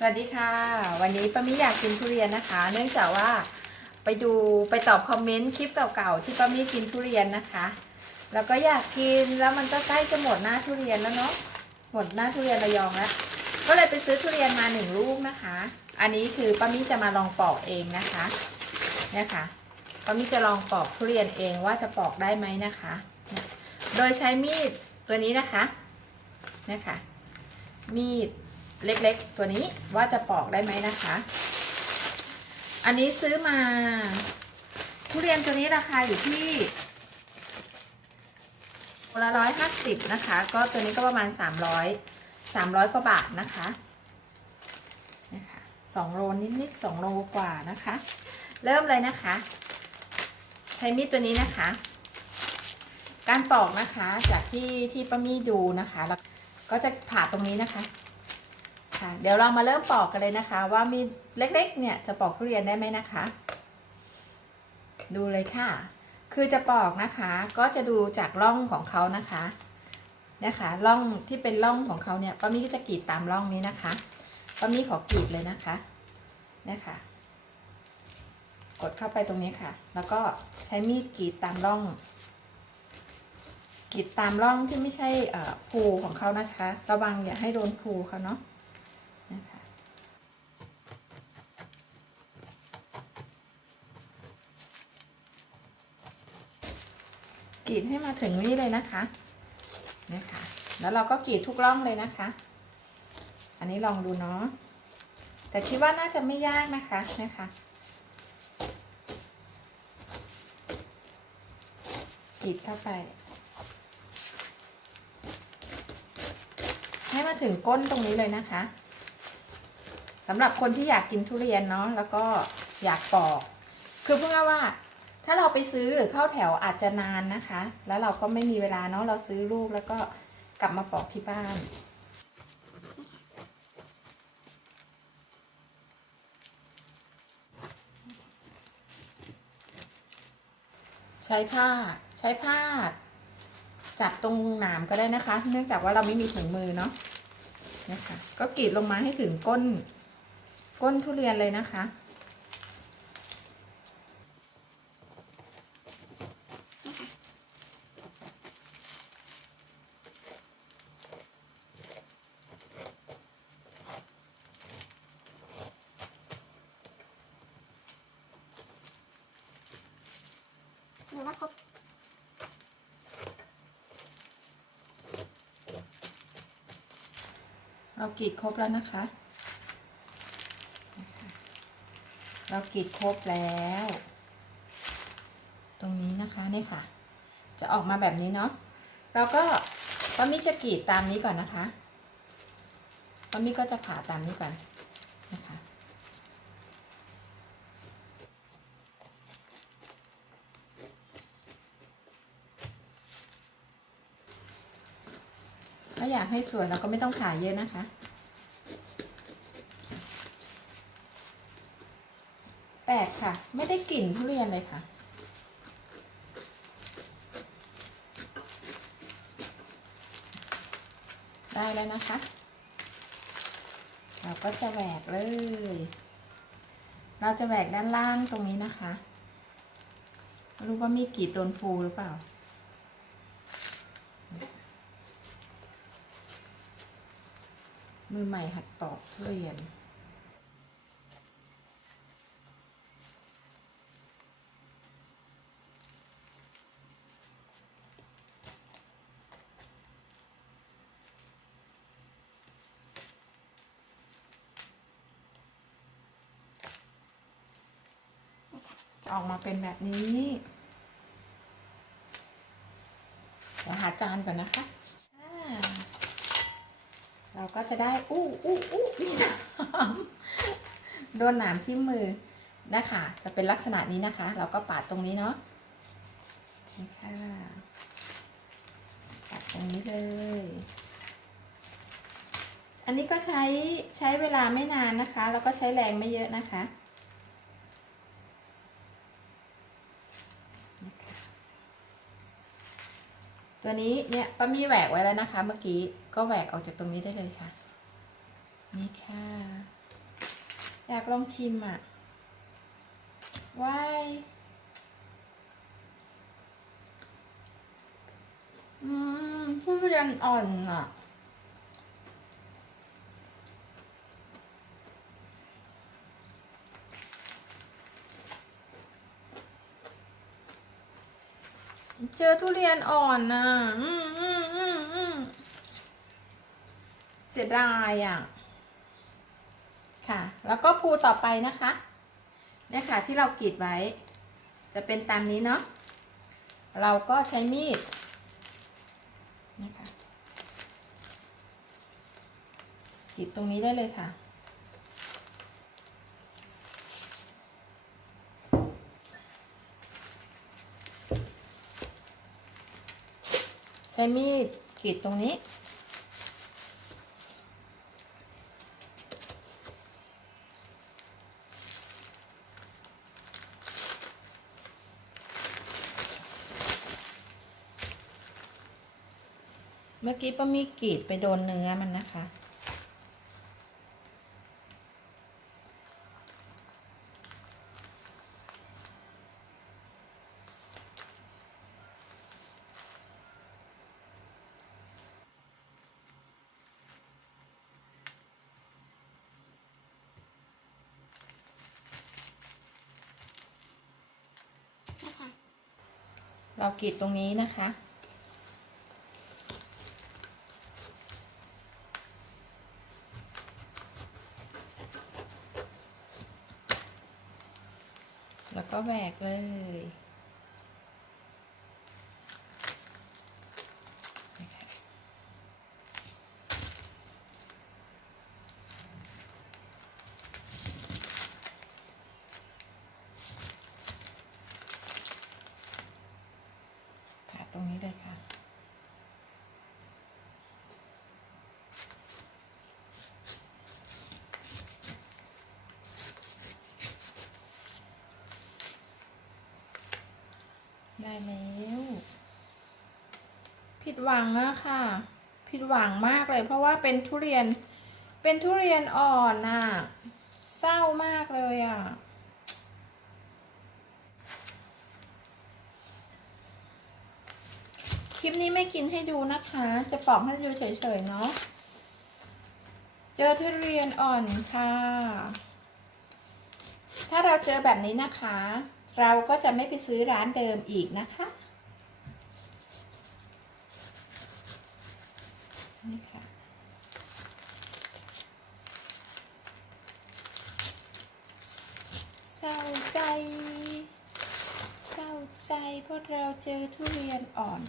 สวัสดีค่ะ วันนี้ป้ามิอยากกินทุเรียนนะคะ เนื่องจากว่าไปดูไปตอบคอมเมนต์คลิปเก่าๆที่ป้ามิกินทุเรียนนะคะ แล้วก็อยากกินแล้วมันก็ใกล้จะหมดหน้าทุเรียนแล้วเนาะหมดหน้าทุเรียนระยองแล้วก็เลยไปซื้อทุเรียนมาหนึ่งลูกนะคะ อันนี้คือป้ามิจะมาลองปอกเองนะคะเนี่ยค่ะป้ามิจะลองปอกทุเรียนเองว่าจะปอกได้ไหมนะคะ โดยใช้มีดตัวนี้นะคะเนี่ยค่ะมีด เล็กๆ ตัวนี้ว่าจะปอกได้ไหมนะคะ อันนี้ซื้อมา ทุเรียนตัวนี้ราคาอยู่ที่คนละร้อยห้าสิบนะคะ ก็ตัวนี้ก็ประมาณสามร้อยสามร้อยกว่าบาทนะคะนะคะสองโลนิดๆสองโลกว่านะคะ เริ่มเลยนะคะ ใช้มีดตัวนี้นะคะ การปอกนะคะจากที่ที่ป้ามี่ดูนะคะ แล้วก็จะผ่าตรงนี้นะคะ ค่ะเดี๋ยวเรามาเริ่มปอกกันเลยนะคะ ว่ามีเล็กๆ เนี่ยจะปอกทุเรียนได้ไหมนะคะ ดูเลยค่ะ คือจะปอกนะคะ ก็จะดูจากร่องของเขานะคะนะคะร่องที่เป็นร่องของเขาเนี่ยป้ามี่ก็จะกรีดตามร่องนี้นะคะป้ามี่ขอกรีดเลยนะคะเนี่ยค่ะ กดเข้าไปตรงนี้ค่ะ แล้วก็ใช้มีดกรีดตามร่องกรีดตามร่องที่ไม่ใช่ภูของเขานะคะ ระวังอย่าให้โดนภูเขาเนาะ กรีดให้มาถึงนี่เลยนะคะนะคะ แล้วเราก็กรีดทุกร่องเลยนะคะ อันนี้ลองดูเนาะแต่คิดว่าน่าจะไม่ยากนะคะนะคะกรีดเข้าไป ให้มาถึงก้นตรงนี้เลยนะคะสำหรับคนที่อยากกินทุเรียนเนาะแล้วก็อยากปอก คือเพื่อว่า ถ้าเราไปซื้อหรือเข้าแถวอาจจะนานนะคะ แล้วเราก็ไม่มีเวลาเนาะเราซื้อลูกแล้วก็กลับมาปอกที่บ้านใช้ผ้าใช้ผ้าจับตรงหนามก็ได้นะคะ เนื่องจากว่าเราไม่มีถุงมือเนาะนะคะ ก็กรีดลงมาให้ถึงก้น ก้นทุเรียนเลยนะคะ หรือว่าครบ เรากรีดครบแล้วนะคะ เรากรีดครบแล้ว ตรงนี้นะคะนี่ค่ะ จะออกมาแบบนี้เนาะเราก็ป้ามิจะกรีดตามนี้ก่อนนะคะป้ามิก็จะผ่าตามนี้ก่อนนะคะ อยากให้สวยเราก็ไม่ต้องผ่าเยอะนะคะ แปลกค่ะ ไม่ได้กลิ่นทุเรียนเลยค่ะ ได้แล้วนะคะ เราก็จะแหวกเลย เราจะแหวกด้านล่างตรงนี้นะคะ รู้ว่ามีกรีดโดนฟูหรือเปล่า มือใหม่หัดปอกทุเรียน จะออกมาเป็นแบบนี้ เดี๋ยวหาจานก่อนนะคะ เราก็จะได้อู้อู้อู้มีหนามโดนหนามที่มือนะคะจะเป็นลักษณะนี้นะคะ เราก็ปาดตรงนี้เนาะนี่ค่ะปาดตรงนี้เลย อันนี้ก็ใช้ใช้เวลาไม่นานนะคะ แล้วก็ใช้แรงไม่เยอะนะคะ ตัวนี้เนี่ยป้ามีแหวกไว้แล้วนะคะ เมื่อกี้ก็แหวกออกจากตรงนี้ได้เลยค่ะ นี่ค่ะ อยากลองชิมอะว้ายอืมทุเรียนอ่อนอะ เจอทุเรียนอ่อนน่ะอืมอืมอืมอืมเสียดายอะ ค่ะ แล้วก็ภูต่อไปนะคะ เนี่ยค่ะที่เรากรีดไว้ จะเป็นตามนี้เนาะ เราก็ใช้มีดนะคะกรีดตรงนี้ได้เลยค่ะ ช้มีดกรีดตรงนี้ เมื่อกี้ป้ามีกรีดไปโดนเนื้อมันนะคะนะคะ เรากรีดตรงนี้นะคะ แล้วก็แหวกเลยนะคะค่ะตรงนี้เลยค่ะ ได้แล้วผิดหวังอะค่ะ ผิดหวังมากเลย เพราะว่าเป็นทุเรียน เป็นทุเรียนอ่อนน่ะ เศร้ามากเลยอะคลิปนี้ไม่กินให้ดูนะคะ จะปอกให้ดูเฉยๆเนาะ เจอทุเรียนอ่อนค่ะ ถ้าเราเจอแบบนี้นะคะ เราก็จะไม่ไปซื้อร้านเดิมอีกนะคะนี่ค่ะเศร้าใจ เศร้าใจเพราะเราเจอทุเรียนอ่อน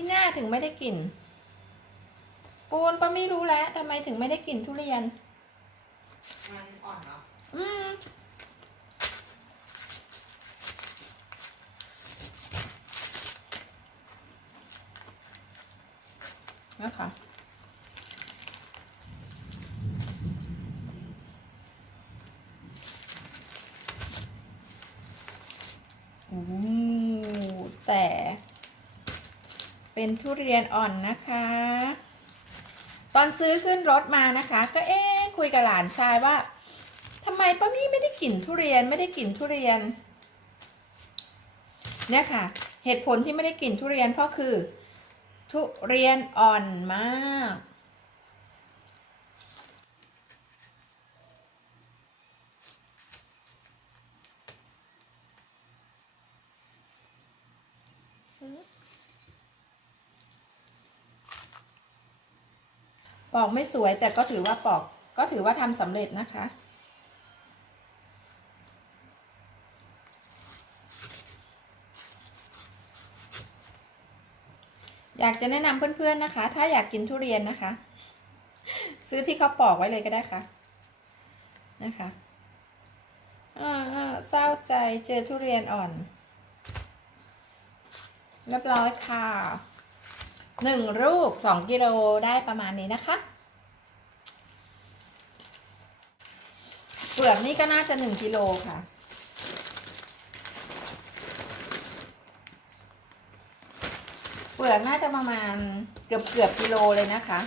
มิน่าถึงไม่ได้กลิ่น ปูนป้าไม่รู้แล้วทำไมถึงไม่ได้กลิ่นทุเรียน มันอ่อนเนาะอืมนะคะโอ้แต่ เป็นทุเรียนอ่อนนะคะ ตอนซื้อขึ้นรถมานะคะ ก็เอ๊ะคุยกับหลานชายว่าทำไมป้ามี่ไม่ได้กลิ่นทุเรียนไม่ได้กลิ่นทุเรียน เนี่ยค่ะ เหตุผลที่ไม่ได้กลิ่นทุเรียนเพราะคือ ทุเรียนอ่อนมาก ปอกไม่สวยแต่ก็ถือว่าปอกก็ถือว่าทำสำเร็จนะคะ อยากจะแนะนำเพื่อนๆนะคะ ถ้าอยากกินทุเรียนนะคะ ซื้อที่เขาปอกไว้เลยก็ได้ค่ะนะคะเศร้าใจเจอทุเรียนอ่อน เรียบร้อยค่ะ หนึ่งลูกสองกิโลได้ประมาณนี้นะคะ เปลือกนี่ก็น่าจะหนึ่งกิโลค่ะ เปลือกน่าจะประมาณเกือบเกือบกิโลเลยนะคะ